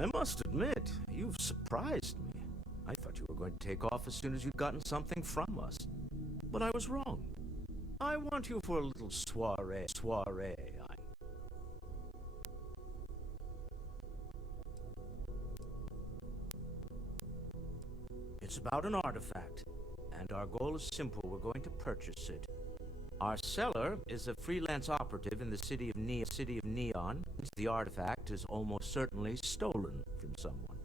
I must admit, you've surprised me. I thought you were going to take off as soon as you'd gotten something from us. But I was wrong. I want you for a little soiree. It's about an artifact, and our goal is simple. We're going to purchase it. Our seller is a freelance operative in the city of Neon. The artifact is almost certainly stolen from someone.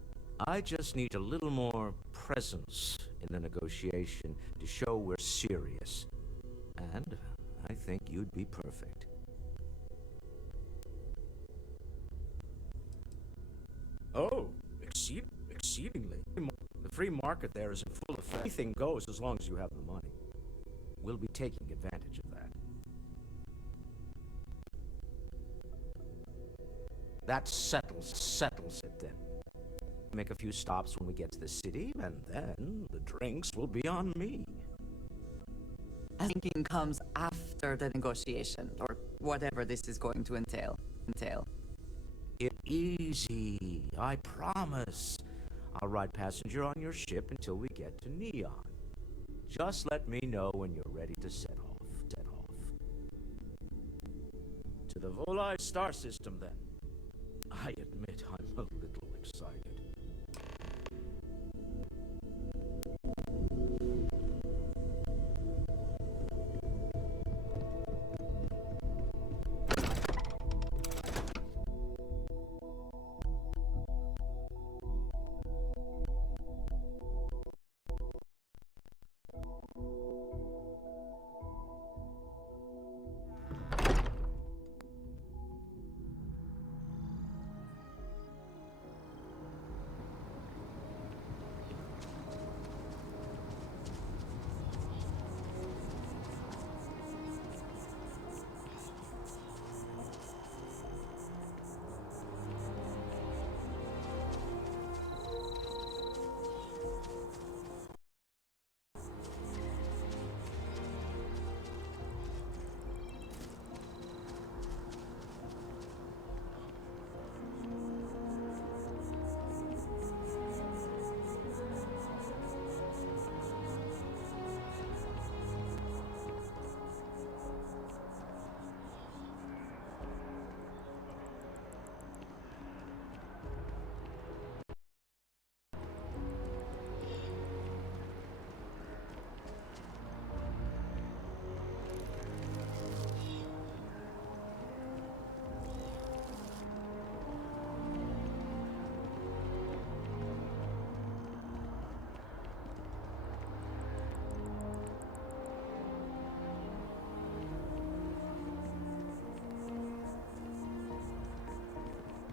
I just need a little more presence in the negotiation to show we're serious. And I think you'd be perfect. Oh, exceedingly. The free market there is in full effect. Anything goes as long as you have the money. We'll be taking advantage of that. That settles it then. Make a few stops when we get to the city, and then the drinks will be on me. Thinking comes after the negotiation, or whatever this is going to entail. It's easy, I promise. I'll ride passenger on your ship until we get to Neon. Just let me know when you're ready to set off. To the Volai star system, then. I admit I'm a little excited.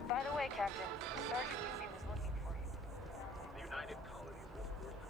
By the way, Captain, Sergeant Yumi was looking for you. The United Colonies will force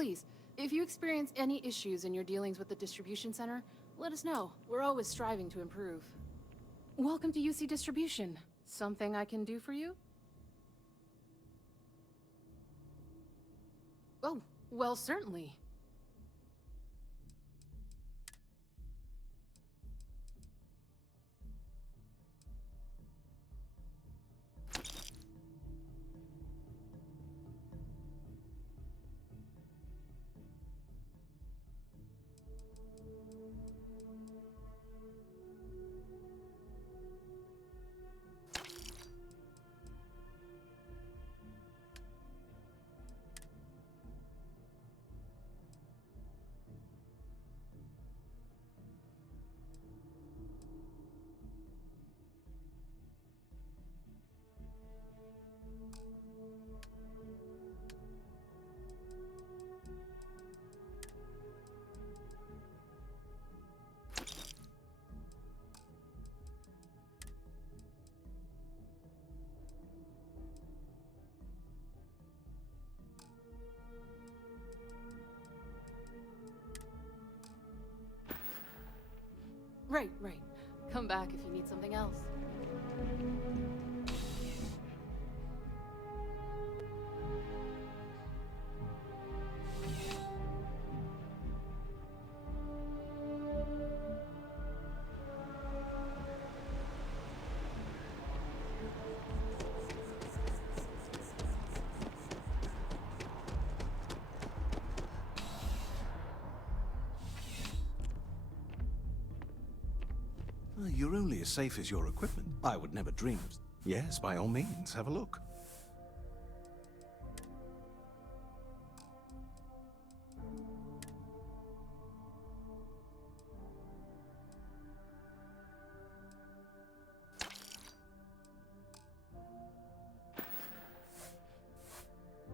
Please, if you experience any issues in your dealings with the distribution center, let us know. We're always striving to improve. Welcome to UC Distribution. Something I can do for you? Oh, well, certainly. Right, right. Come back if you need something else. You're only as safe as your equipment. I would never dream of... Yes, by all means, have a look.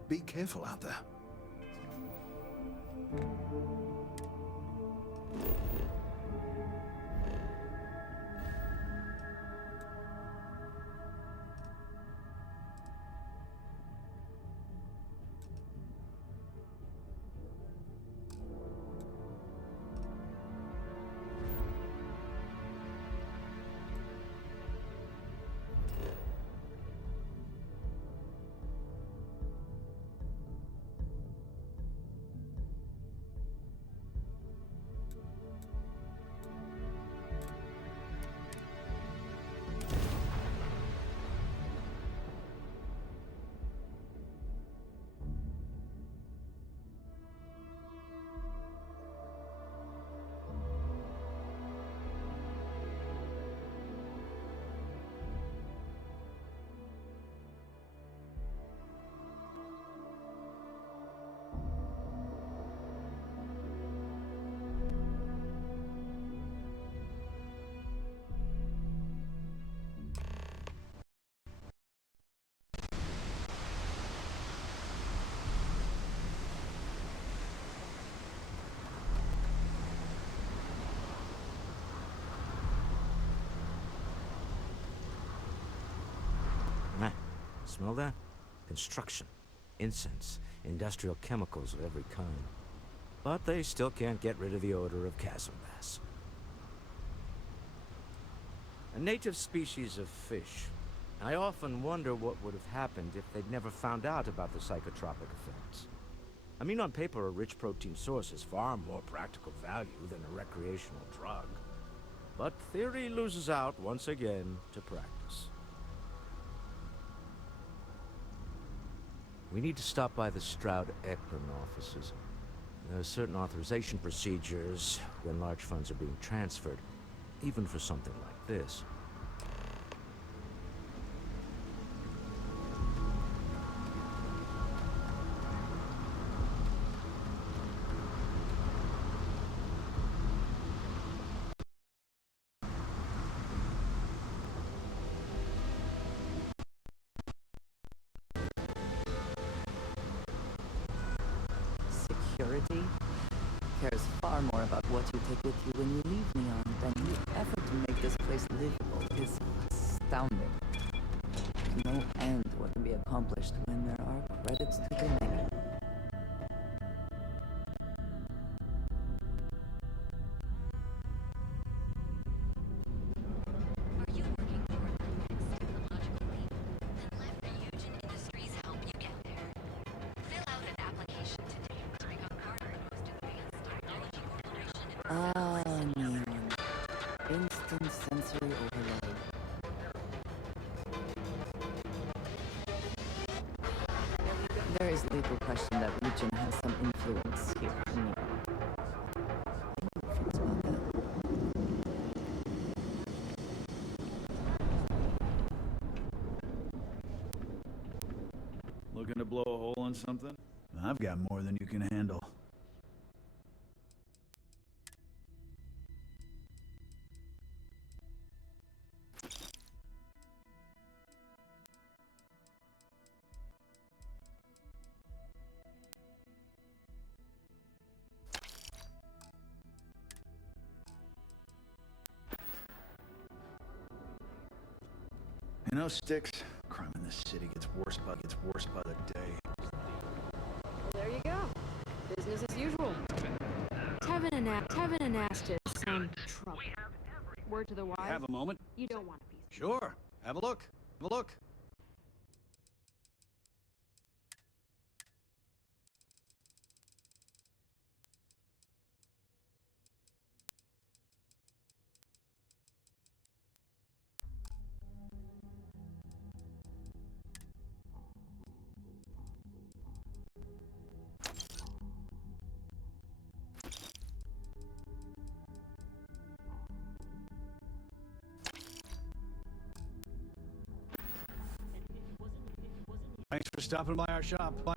Be careful out there. Smell that? Construction, incense, industrial chemicals of every kind. But they still can't get rid of the odor of chasm bass. A native species of fish. I often wonder what would have happened if they'd never found out about the psychotropic effects. I mean, on paper, a rich protein source has far more practical value than a recreational drug. But theory loses out once again to practice. We need to stop by the Stroud-Eklund offices. There are certain authorization procedures when large funds are being transferred, even for something like this. Security cares far more about what you take with you when you leave Neon than the effort to make this place livable is astounding. To no end what can be accomplished when there are credits to the name. Blatant sensory overload. There is little question that religion has some influence here in New York. Any feelings about that? Looking to blow a hole in something? I've got more than you can handle. You know, Sticks, crime in this city gets worse by the day. There you go. Business as usual. Tevin and Astis some trouble. Word to the wise. Have a moment? You don't want a piece. Sure. Have a look. Have a look. Thanks for stopping by our shop. My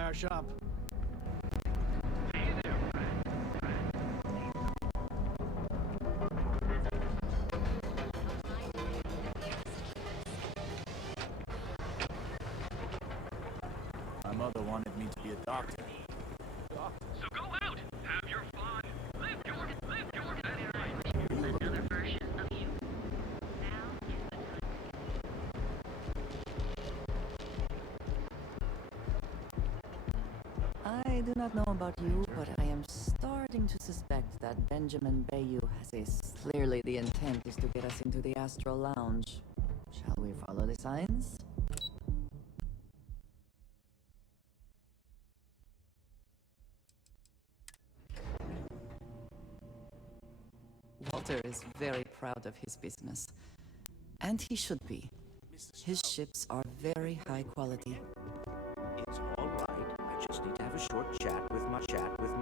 mother wanted me to be a doctor. So go out, have your fun, live your best life. Another version of you. Now is the time. I do not know about you, but I am starting to suspect that Benjamin Bayou clearly the intent is to get us into the Astral Lounge. Shall we follow the signs? Walter is very proud of his business. And he should be. His ships are very high quality. It's all right. I just need to have a short chat with my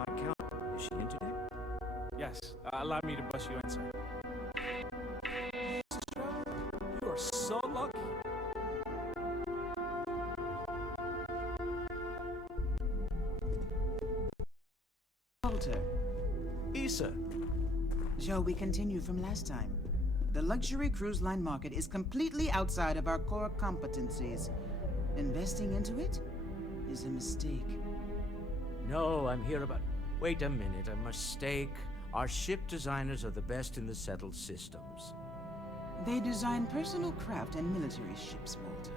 counter. Is she in today? Yes, allow me to bust you in, sir. You are so lucky. Walter, Issa. shall we continue from last time? The luxury cruise line market is completely outside of our core competencies. Investing into it is a mistake. No, I'm here about... Wait a minute, a mistake. Our ship designers are the best in the settled systems. They design personal craft and military ships, Walter.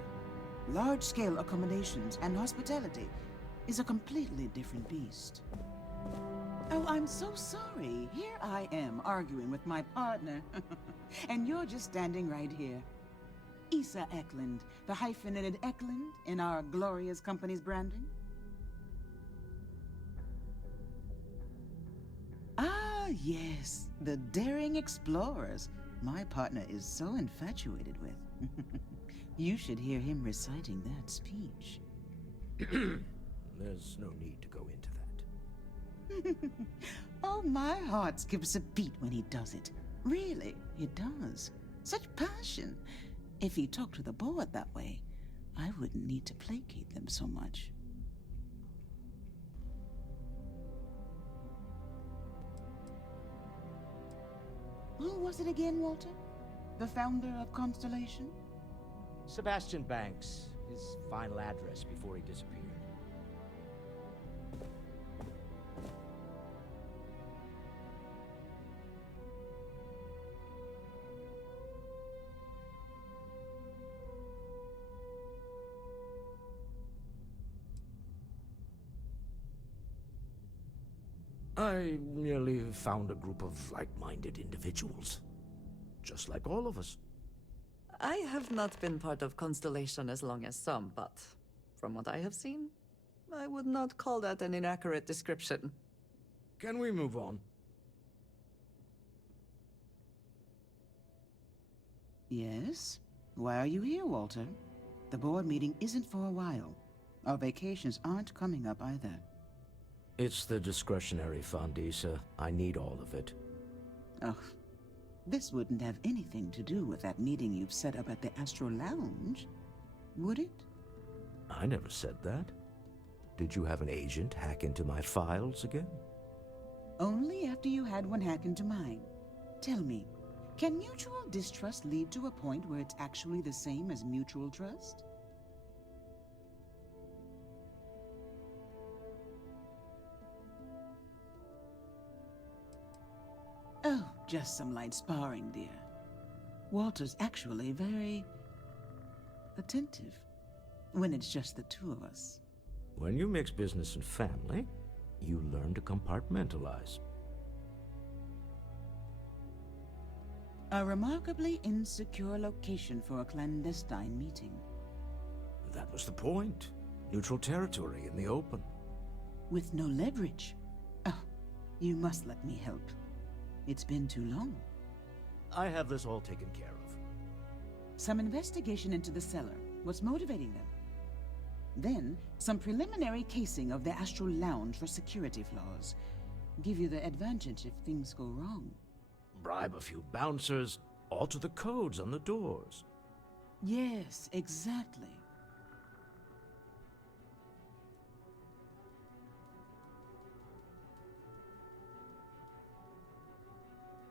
Large-scale accommodations and hospitality is a completely different beast. Oh, I'm so sorry. Here I am arguing with my partner. And you're just standing right here. Issa Eklund, the hyphenated Eklund in our glorious company's branding. Ah, yes, the daring explorers my partner is so infatuated with. You should hear him reciting that speech. There's no need to go into that. Oh, my heart skips a beat when he does it. Really, it does. Such passion. If he talked to the board that way, I wouldn't need to placate them so much. Who was it again, Walter? The founder of Constellation? Sebastian Banks, his final address before he disappeared. I merely found a group of like-minded individuals. Just like all of us. I have not been part of Constellation as long as some, but from what I have seen, I would not call that an inaccurate description. Can we move on? Yes? Why are you here, Walter? The board meeting isn't for a while. Our vacations aren't coming up either. It's the discretionary fund, Issa. I need all of it. Oh, this wouldn't have anything to do with that meeting you've set up at the Astro Lounge, would it? I never said that. Did you have an agent hack into my files again? Only after you had one hack into mine. Tell me, can mutual distrust lead to a point where it's actually the same as mutual trust? Oh, just some light sparring, dear. Walter's actually very attentive when it's just the two of us. When you mix business and family, you learn to compartmentalize. A remarkably insecure location for a clandestine meeting. That was the point. Neutral territory in the open. With no leverage. Oh, you must let me help. It's been too long. I have this all taken care of. Some investigation into the cellar. What's motivating them? Then, some preliminary casing of the Astral Lounge for security flaws. Give you the advantage if things go wrong. Bribe a few bouncers, alter the codes on the doors. Yes, exactly.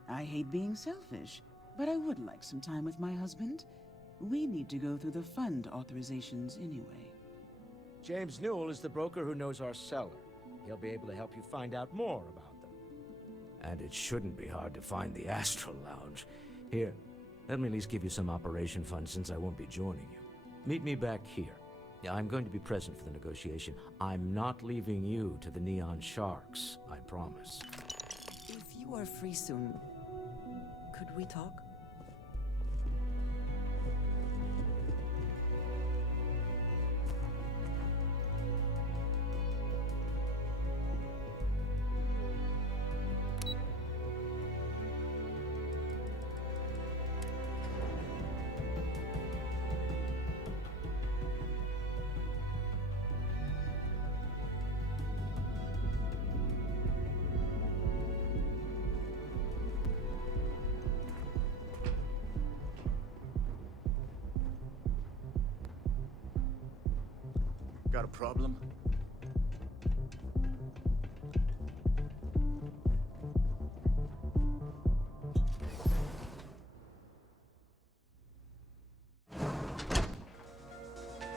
I hate being selfish, but I would like some time with my husband. We need to go through the fund authorizations anyway. James Newell is the broker who knows our cellar. He'll be able to help you find out more about them. And it shouldn't be hard to find the Astral Lounge. Here, let me at least give you some operation funds since I won't be joining you. Meet me back here. I'm going to be present for the negotiation. I'm not leaving you to the Neon Sharks, I promise. If you are free soon, could we talk? Got a problem?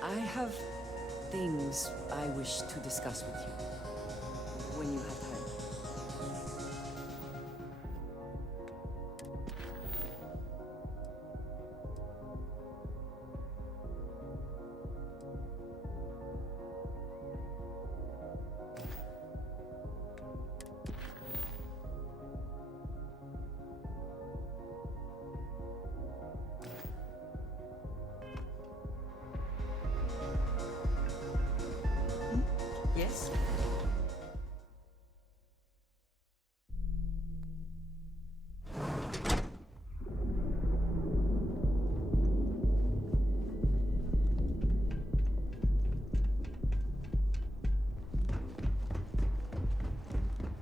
I have things I wish to discuss with you. When you have time. Yes?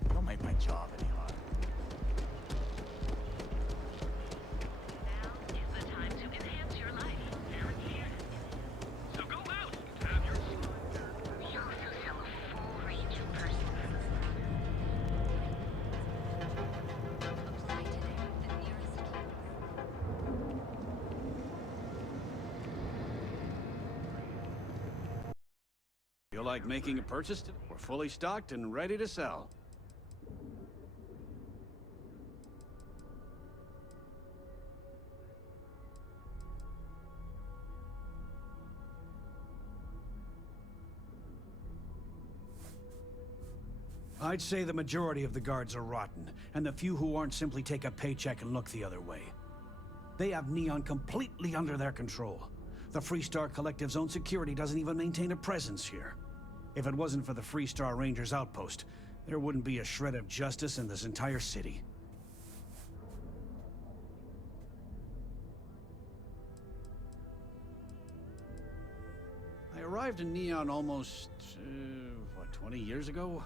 Don't make my job any harder. Now is the time to enhance your life. Here. So go out, have your fun. We also sell a full range of personal. Apply today at the nearest Feel like making a purchase today? We're fully stocked and ready to sell. I'd say the majority of the guards are rotten, and the few who aren't simply take a paycheck and look the other way. They have Neon completely under their control. The Freestar Collective's own security doesn't even maintain a presence here. If it wasn't for the Freestar Rangers outpost, there wouldn't be a shred of justice in this entire city. arrived in Neon almost, 20 years ago?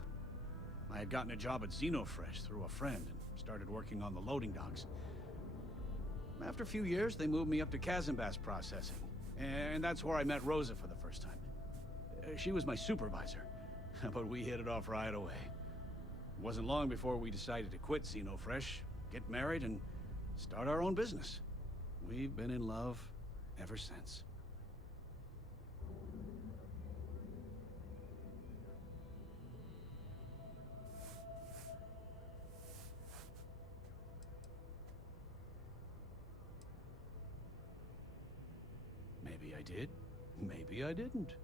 I had gotten a job at Xenofresh through a friend and started working on the loading docks. After a few years, they moved me up to Kazanbas processing, and that's where I met Rosa for the first time. She was my supervisor, but we hit it off right away. It wasn't long before we decided to quit Xenofresh, get married, and start our own business. We've been in love ever since. Maybe I did, maybe I didn't.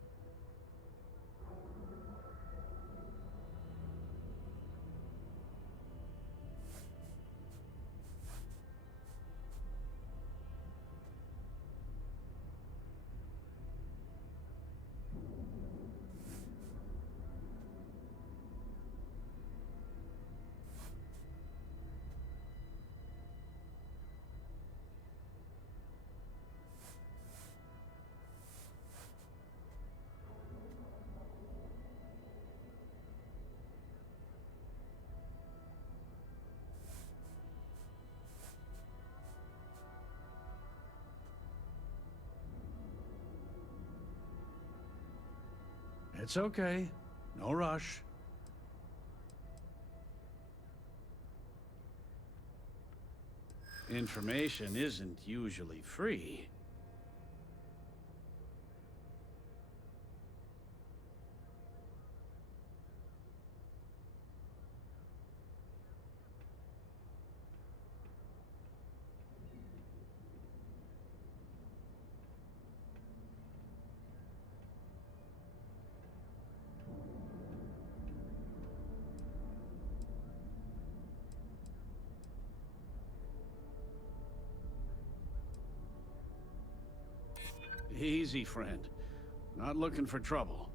It's okay. No rush. Information isn't usually free. Easy, friend. Not looking for trouble.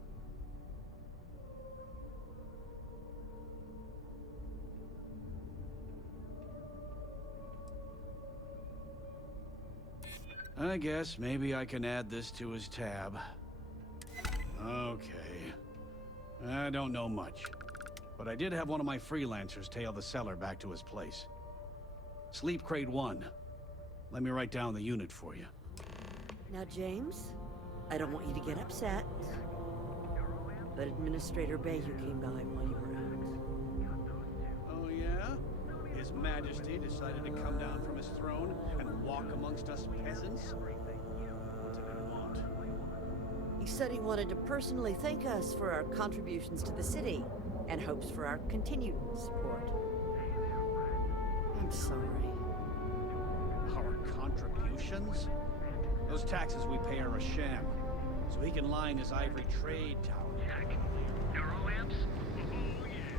I guess maybe I can add this to his tab. Okay. I don't know much, but I did have one of my freelancers tail the seller back to his place. Sleep Crate 1. Let me write down the unit for you. Now, James, I don't want you to get upset, but Administrator Bayou came by while you were out. Oh, yeah? His Majesty decided to come down from his throne and walk amongst us peasants? What did he want? He said he wanted to personally thank us for our contributions to the city and hopes for our continued support. I'm sorry. Our contributions? Those taxes we pay are a sham, so he can line his ivory trade tower. Neuroamps? Oh, yeah.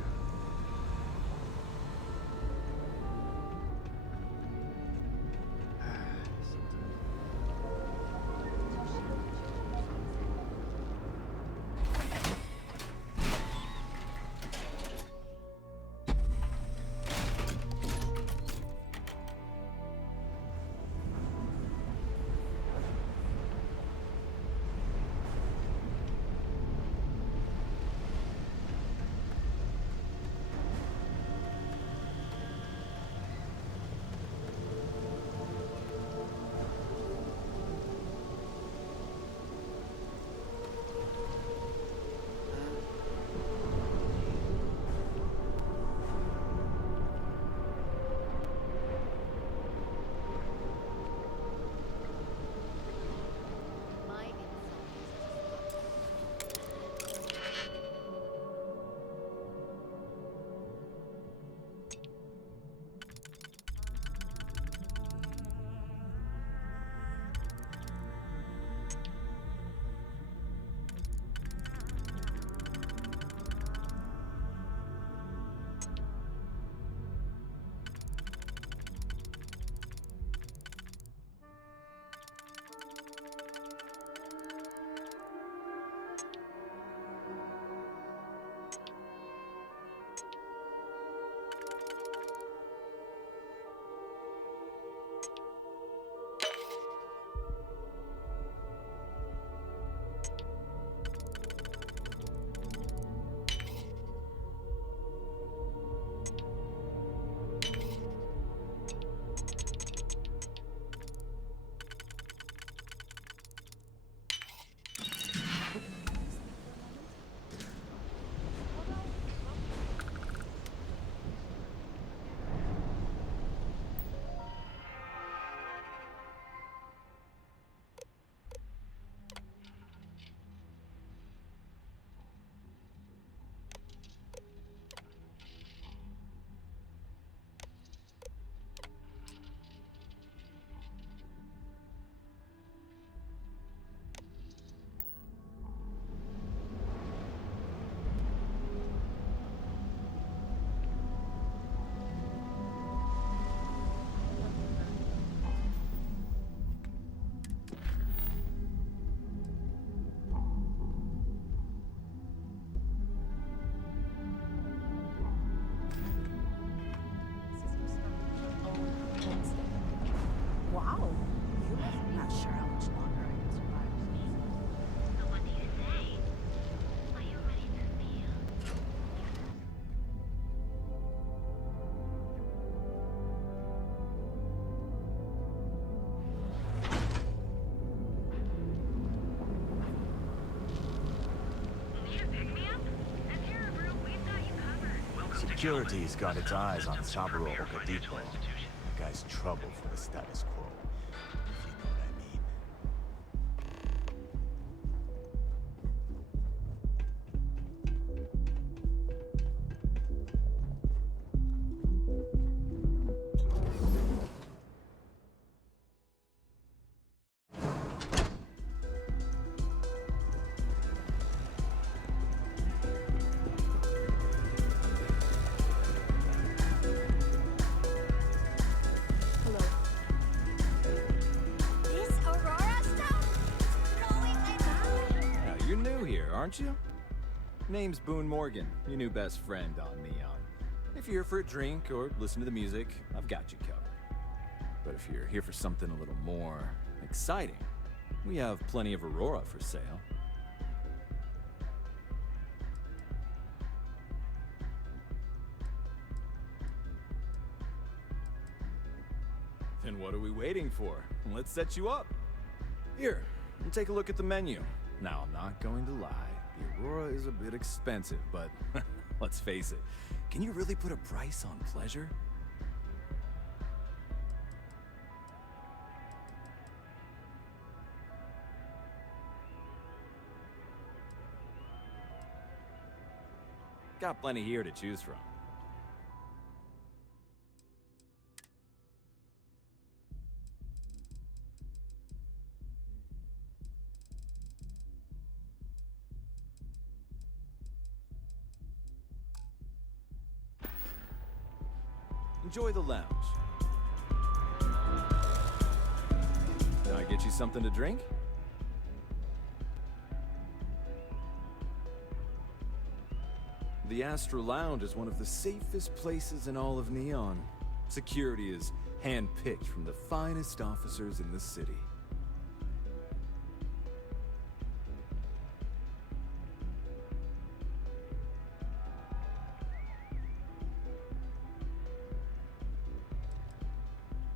Security's got its eyes on Saburo Okadipo. The guy's trouble for the status quo, if you know what I mean. Hello. This Aurora stuff is blowing my mind. Now, you're new here, aren't you? Name's Boone Morgan, your new best friend on Neon. If you're here for a drink or listen to the music, I've got you covered. But if you're here for something a little more exciting, we have plenty of Aurora for sale. Then what are we waiting for? Let's set you up. Here, take a look at the menu. Now, I'm not going to lie. The Aurora is a bit expensive, but let's face it. Can you really put a price on pleasure? Got plenty here to choose from. Enjoy the lounge. Can I get you something to drink? The Astro Lounge is one of the safest places in all of Neon. Security is handpicked from the finest officers in the city.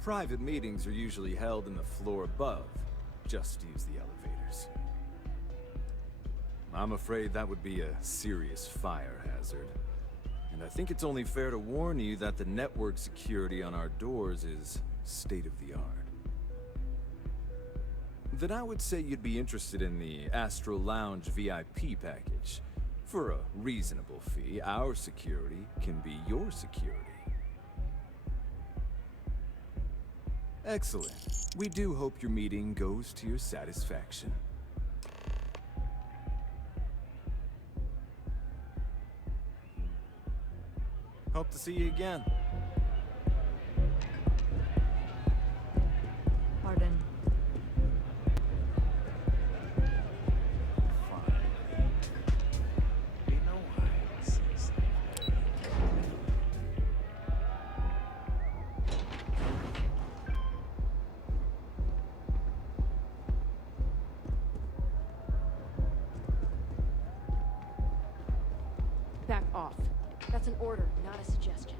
Private meetings are usually held in the floor above. Just use the elevators. I'm afraid that would be a serious fire hazard. And I think it's only fair to warn you that the network security on our doors is state-of-the-art. Then I would say you'd be interested in the Astro Lounge VIP package. For a reasonable fee, our security can be your security. Excellent. We do hope your meeting goes to your satisfaction. Hope to see you again. Pardon. Back off. That's an order, not a suggestion.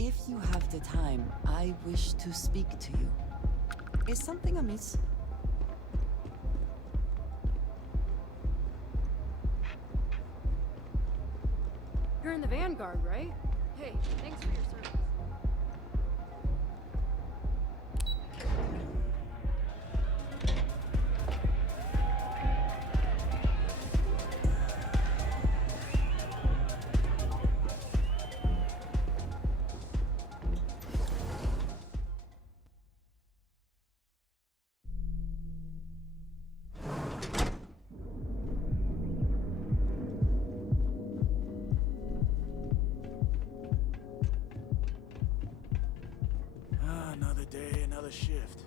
If you have the time, I wish to speak to you. Is something amiss? You're in the Vanguard, right? Hey, thanks for your service. Another day, another shift.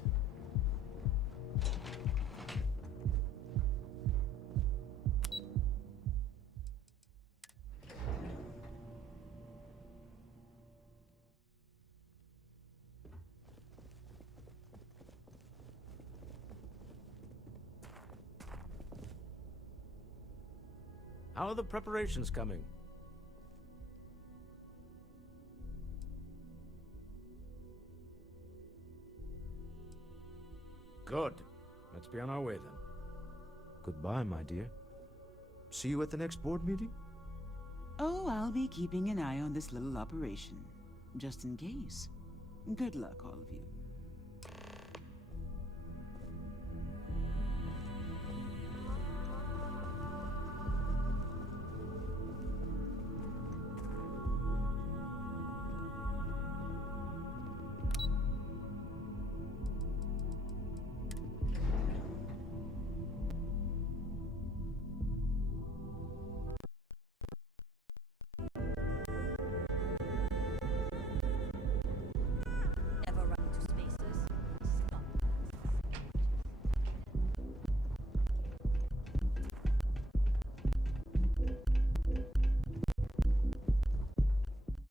How are the preparations coming? Good. Let's be on our way then. Goodbye, my dear. See you at the next board meeting? Oh, I'll be keeping an eye on this little operation, just in case. Good luck, all of you.